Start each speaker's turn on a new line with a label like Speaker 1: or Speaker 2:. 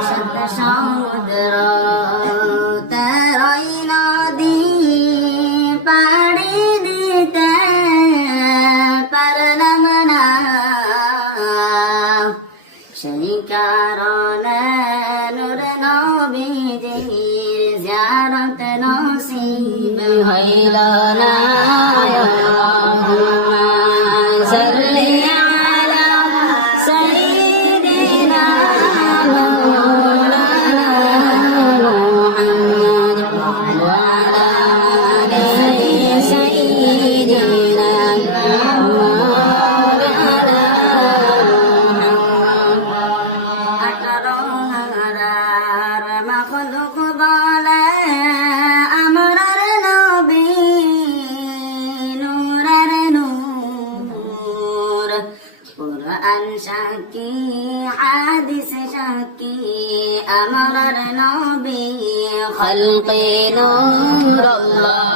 Speaker 1: শত সমুদ্র তেরোই নদী পাড়ি দিতে পারলাম না সেই কারণে নূর নবীজির জিয়ারত নসিব হইল না মাখলুক বলে আমরার নবী নূরের নূর। কোরআন সাকি হাদিস সাকি আমরার নবী খলকে নূর আল্লাহ